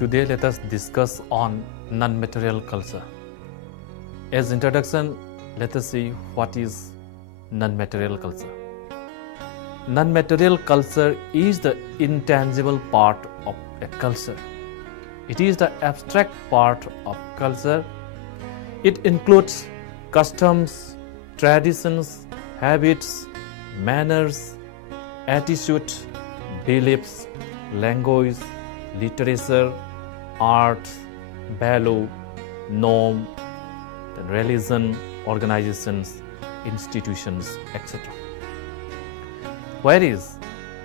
Today let us discuss on non-material culture. As introduction, let us see what is non-material culture. Non-material culture is the intangible part of a culture. It is the abstract part of culture. It includes customs, traditions, habits, manners, attitude, beliefs, language, literature, art, value, norm, then religion, organizations, institutions, etc. Whereas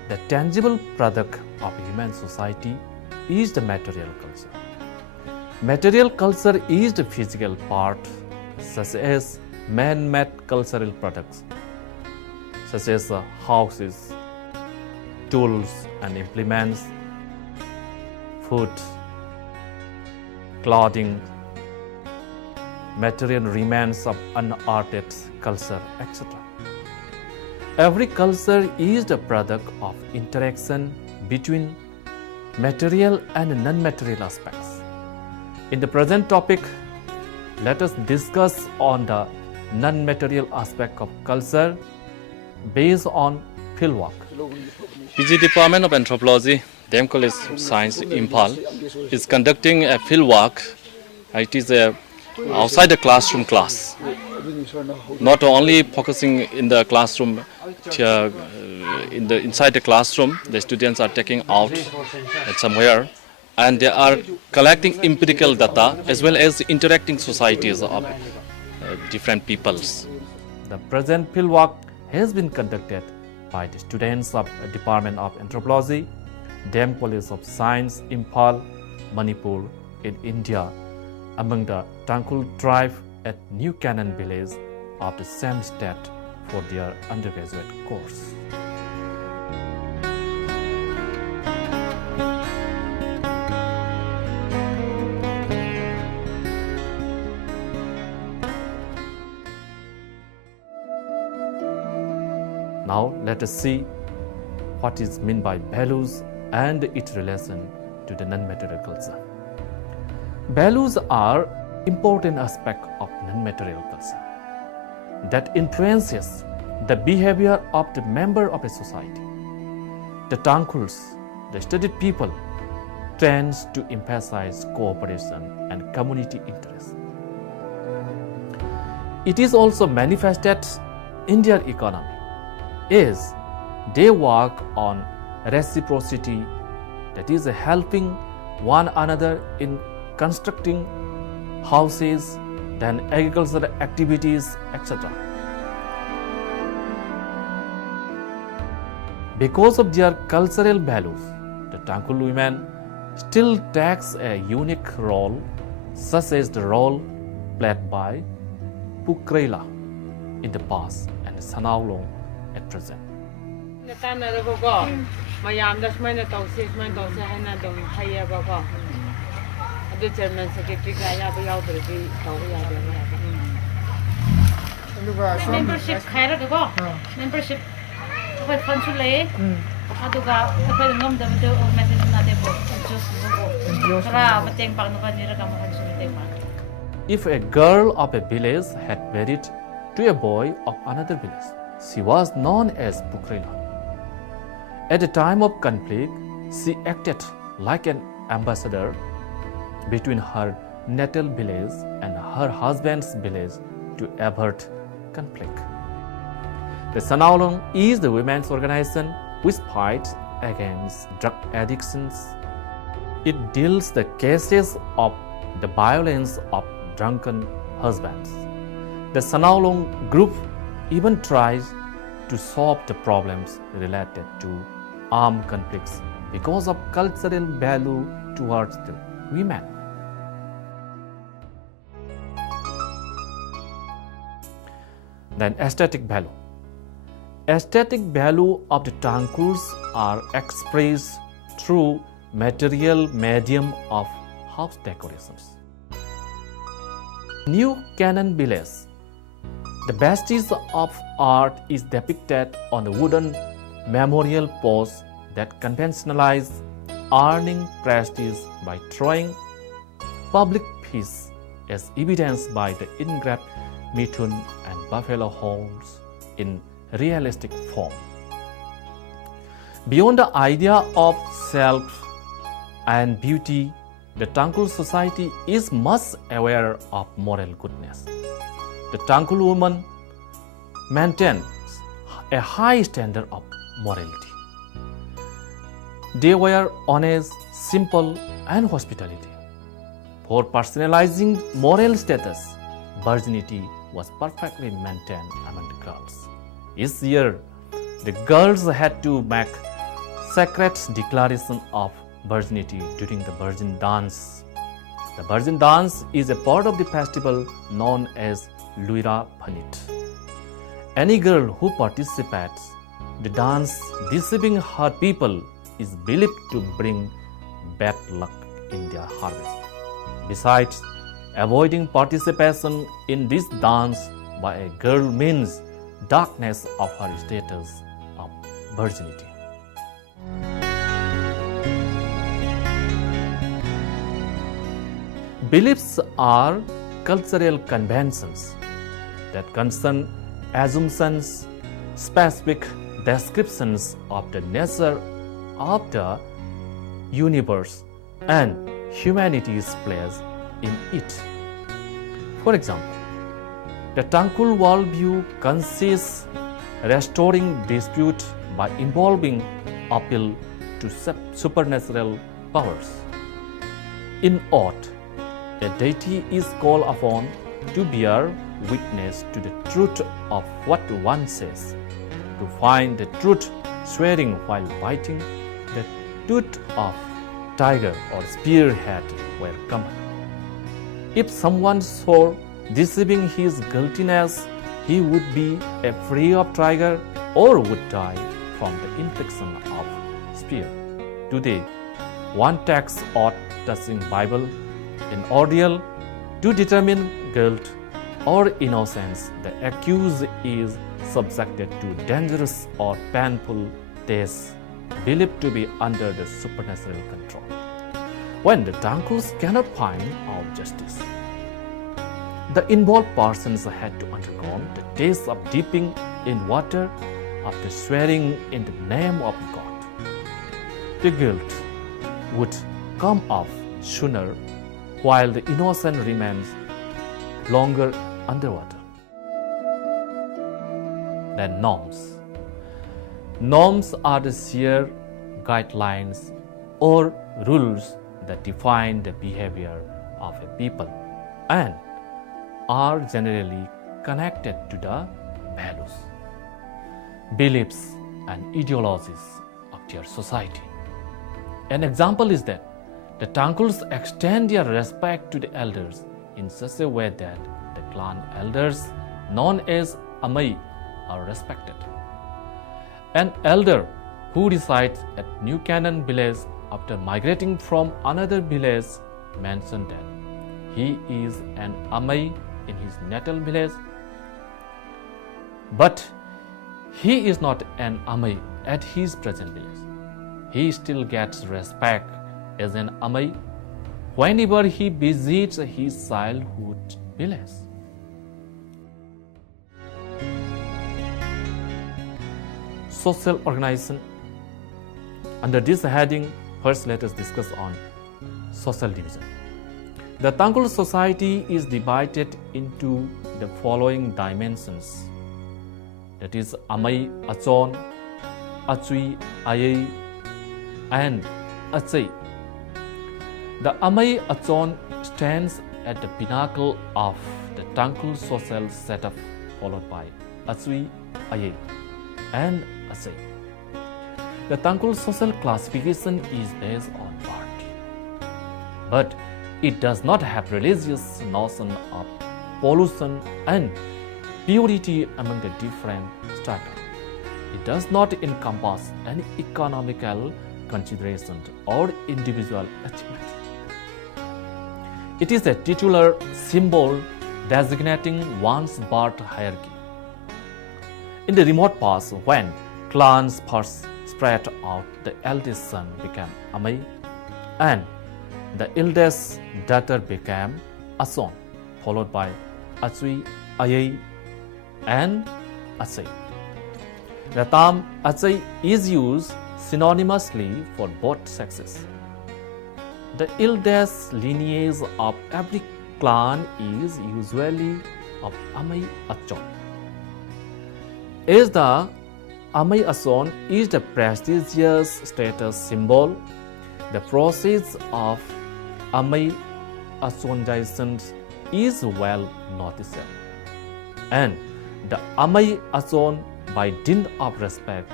the tangible product of human society is the material culture. Material culture is the physical part, such as man-made cultural products, such as houses, tools and implements, food, clothing, material remains of unearthed culture, etc. Every culture is the product of interaction between material and non-material aspects. In the present topic, let us discuss on the non-material aspect of culture based on fieldwork. PG Department of Anthropology, Dam College Science, Impal, is conducting a fieldwork. It is outside the classroom class. Not only focusing in the classroom, inside the classroom, the students are taking out somewhere, and they are collecting empirical data as well as interacting societies of different peoples. The present fieldwork has been conducted by the students of the Department of Anthropology, Dam College of Science, Impal, Manipur in India, among the Tangkhul tribe at New Canaan village of the same state for their undergraduate course. Now let us see what is meant by values and its relation to the non-material culture. Values are important aspect of non-material culture that influences the behavior of the member of a society. The Tangkhuls, the studied people, tends to emphasize cooperation and community interest. It is also manifested in their economy, as they work on reciprocity, that is helping one another in constructing houses, then agricultural activities, etc. Because of their cultural values, the Tangkhul women still takes a unique role, such as the role played by Pukrela in the past and Sanaulong at present. Membership membership If a girl of a village had married to a boy of another village, she was known as Pukrela. At the time of conflict, she acted like an ambassador between her natal village and her husband's village to avert conflict. The Sanaulong is the women's organization which fights against drug addictions. It deals the cases of the violence of drunken husbands. The Sanaulong group even tries to solve the problems related to armed conflicts because of cultural value towards the women. Then aesthetic value. Aesthetic value of the Tangkhuls are expressed through material medium of house decorations. New Canaan village. The vestige of art is depicted on the wooden memorial posts that conventionalize earning prestige by throwing public peace, as evidenced by the engraved mitoon and buffalo horns in realistic form. Beyond the idea of self and beauty, the Tangkhul society is much aware of moral goodness. The Tangkhul woman maintains a high standard of morality. They were honest, simple, and hospitality. For personalizing moral status, virginity was perfectly maintained among the girls. Each year, the girls had to make sacred declaration of virginity during the virgin dance. The virgin dance is a part of the festival known as Luira Phanit. Any girl who participates the dance deceiving her people is believed to bring bad luck in their harvest. Besides, avoiding participation in this dance by a girl means darkness of her status of virginity. Beliefs are cultural conventions that concern assumptions, specific descriptions of the nature of the universe and humanity's place in it. For example, the Tangkhul worldview consists restoring dispute by involving appeal to supernatural powers. In art, a deity is called upon to bear witness to the truth of what one says, to find the truth swearing while biting, the tooth of tiger or spearhead were common. If someone swore deceiving his guiltiness, he would be free of tiger or would die from the infliction of spear. Today, one takes oath touching Bible in ordeal to determine guilt or innocence. The accused is subjected to dangerous or painful tests believed to be under the supernatural control. When the Tangkhuls cannot find out justice, the involved persons had to undergo the test of dipping in water after swearing in the name of God. The guilt would come off sooner while the innocent remains longer underwater. Then norms. Norms are the sheer guidelines or rules that define the behavior of a people and are generally connected to the values, beliefs, and ideologies of their society. An example is that the Tangkhuls extend their respect to the elders in such a way that the clan elders, known as Amai, are respected. An elder who resides at New Canaan village after migrating from another village mentioned that he is an Amai in his natal village, but he is not an Amai at his present village. He still gets respect as an Amai whenever he visits his childhood village. Social organization. Under this heading, first let us discuss on social division. The Tangkhul society is divided into the following dimensions, that is Amai Achon, Achui Ayai, and Achai. The Amai Achon stands at the pinnacle of the Tangkhul social setup, followed by Achui Ayai and Achai. The Tangkhul social classification is based on birth, but it does not have religious notion of pollution and purity among the different strata. It does not encompass any economical considerations or individual achievement. It is a titular symbol designating one's birth hierarchy. In the remote past, when clans first spread out, the eldest son became Amai, and the eldest daughter became Ason, followed by Achui, Ayai, and Achai. The term Achai is used synonymously for both sexes. The eldest lineage of every clan is usually of Amai Achon. As the Amai Ason is the prestigious status symbol, the process of Amai Asonization is well noticeable. And the Amai Ason, by dint of respect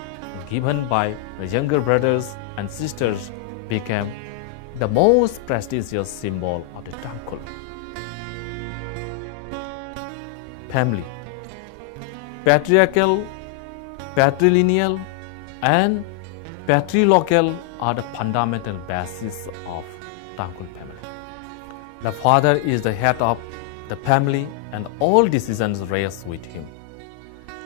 given by the younger brothers and sisters, became the most prestigious symbol of the Tangkhul. Family. Patriarchal, patrilineal, and patrilocal are the fundamental basis of Tangkhul family. The father is the head of the family and all decisions rest with him.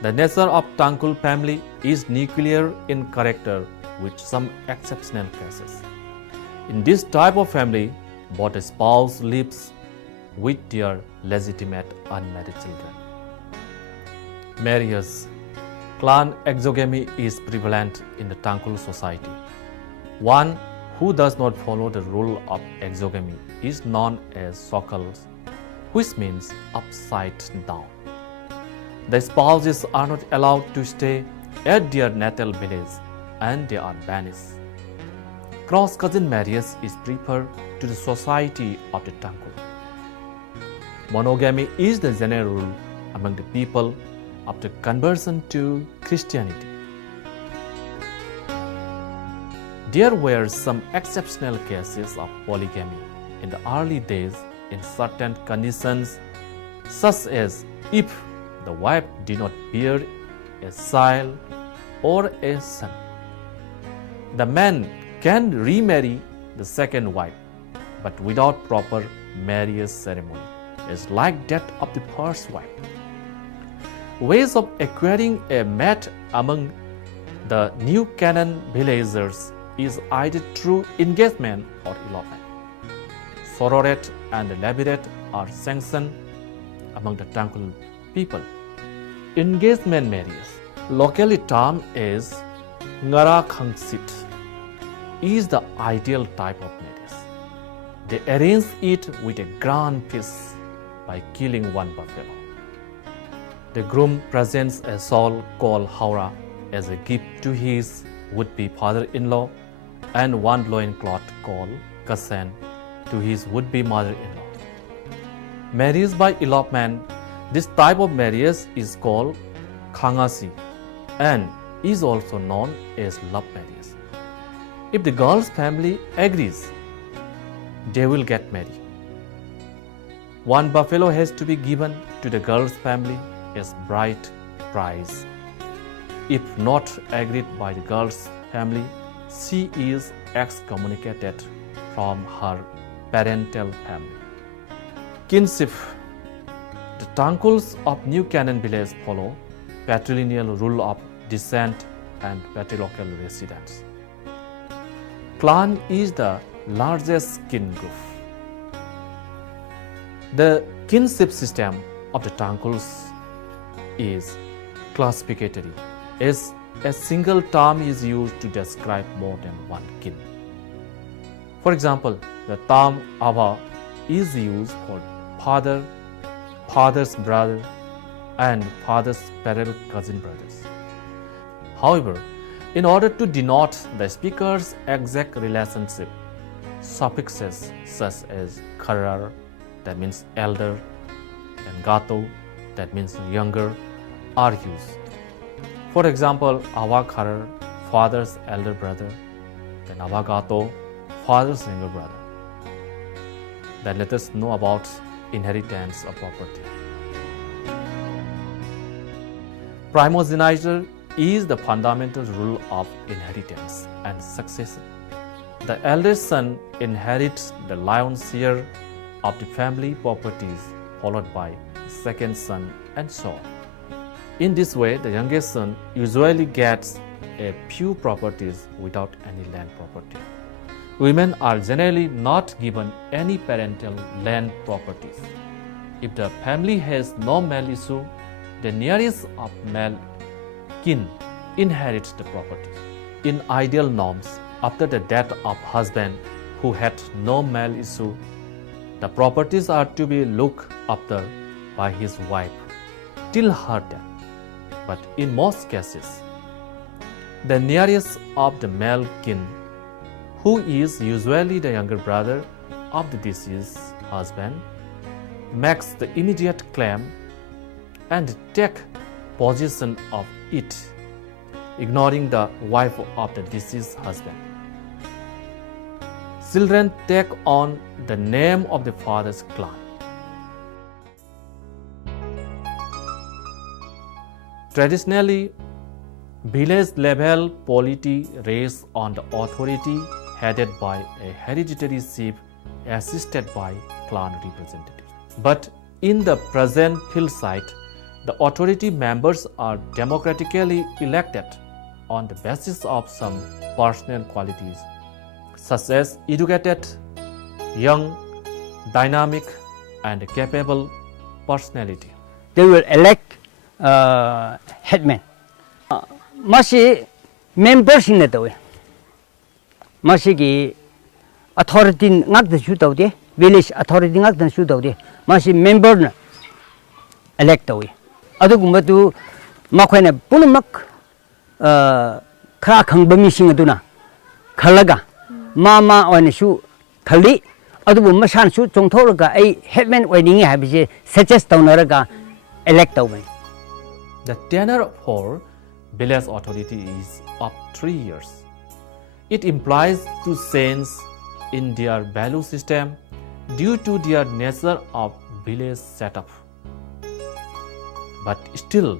The nature of Tangkhul family is nuclear in character with some exceptional cases. In this type of family, both the spouse lives with their legitimate unmarried children. Marriage. Clan exogamy is prevalent in the Tangkhul society. One who does not follow the rule of exogamy is known as sokals, which means upside down. The spouses are not allowed to stay at their natal village and they are banished. Cross-cousin marriage is preferred to the society of the Tangkhul. Monogamy is the general rule among the people after conversion to Christianity. There were some exceptional cases of polygamy in the early days in certain conditions, such as if the wife did not bear a child or a son. The man can remarry the second wife, but without proper marriage ceremony, is like that of the first wife. Ways of acquiring a mate among the new Canaan villagers is either through engagement or elopement. Sororate and levirate are sanctioned among the Tangkhul people. Engagement marriage, locally termed as Ngara Khangsit, is the ideal type of marriage. They arrange it with a grand feast by killing one buffalo. The groom presents a shawl called haura as a gift to his would-be father-in-law and one loincloth called kasan to his would-be mother-in-law. Marriage by elopement, this type of marriage is called khangasi and is also known as love marriage. If the girl's family agrees, they will get married. One buffalo has to be given to the girl's family as bride price. If not agreed by the girl's family, she is excommunicated from her parental family. Kinship. The Tangkhuls of New Canaan village follow patrilineal rule of descent and patrilocal residence. Clan is the largest kin group. The kinship system of the Tangkhuls is classificatory, as a single term is used to describe more than one kin. For example, the term Ava is used for father, father's brother, and father's parallel cousin brothers. However, in order to denote the speaker's exact relationship, suffixes such as kharar, that means elder, and gato, that means younger, are used. For example, Ava kharar, father's elder brother, then Ava gato, father's younger brother. Then let us know about inheritance of property. Primogeniture is the fundamental rule of inheritance and succession. The eldest son inherits the lion's share of the family properties, followed by the second son, and so on. In this way, the youngest son usually gets a few properties without any land property. Women are generally not given any parental land properties. If the family has no male issue, the nearest of male kin inherits the property. In ideal norms, after the death of husband who had no male issue, the properties are to be looked after by his wife till her death. But in most cases, the nearest of the male kin, who is usually the younger brother of the deceased husband, makes the immediate claim and take possession of it, ignoring the wife of the deceased husband. Children take on the name of the father's clan. Traditionally, village-level polity rests on the authority headed by a hereditary chief assisted by clan representatives. But in the present field site, the authority members are democratically elected on the basis of some personal qualities, such as educated, young, dynamic, and capable personality. They will elect headman. Masi members in the way. Masi authority not the shoot out there, village authority not the shoot out there. Masi member elect away. Other Gumbatu Makwana Punamak Krakang Bamising Aduna Kalaga Mama on a shoe Kali other Masan shoot Tongtoraga a headman wedding have suggest Tonaraga elect away. The tenure for village authority is of 3 years. It implies to change in their value system due to their nature of village setup. But still,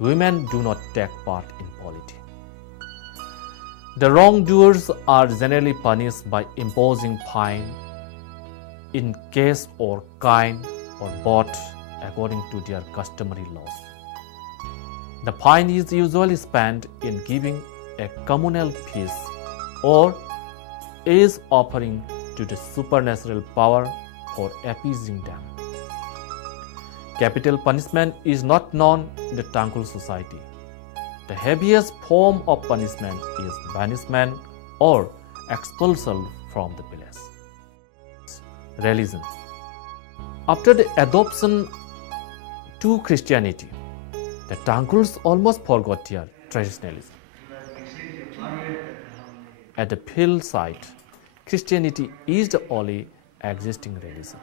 women do not take part in polity. The wrongdoers are generally punished by imposing fine in case or kind or both according to their customary laws. The fine is usually spent in giving a communal feast or is offering to the supernatural power for appeasing them. Capital punishment is not known in the Tangkhul society. The heaviest form of punishment is banishment or expulsion from the village. Religion. After the adoption to Christianity, the Tangkhuls almost forgot their traditionalism. At the field site, Christianity is the only existing religion.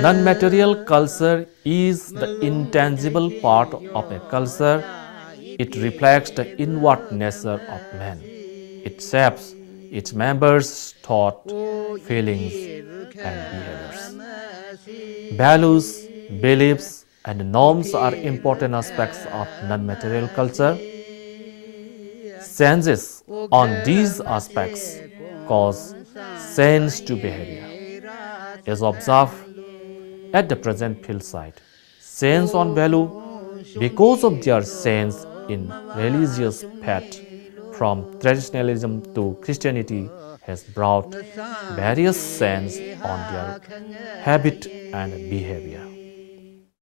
Non-material culture is the intangible part of a culture. It reflects the inward nature of man. It shapes its members' thought, feelings, and behaviors. Values, beliefs, and norms are important aspects of non-material culture. Changes on these aspects cause change to behavior. As observed at the present field site, change on value because of their change in religious faith from traditionalism to Christianity has brought various changes on their habit and behavior.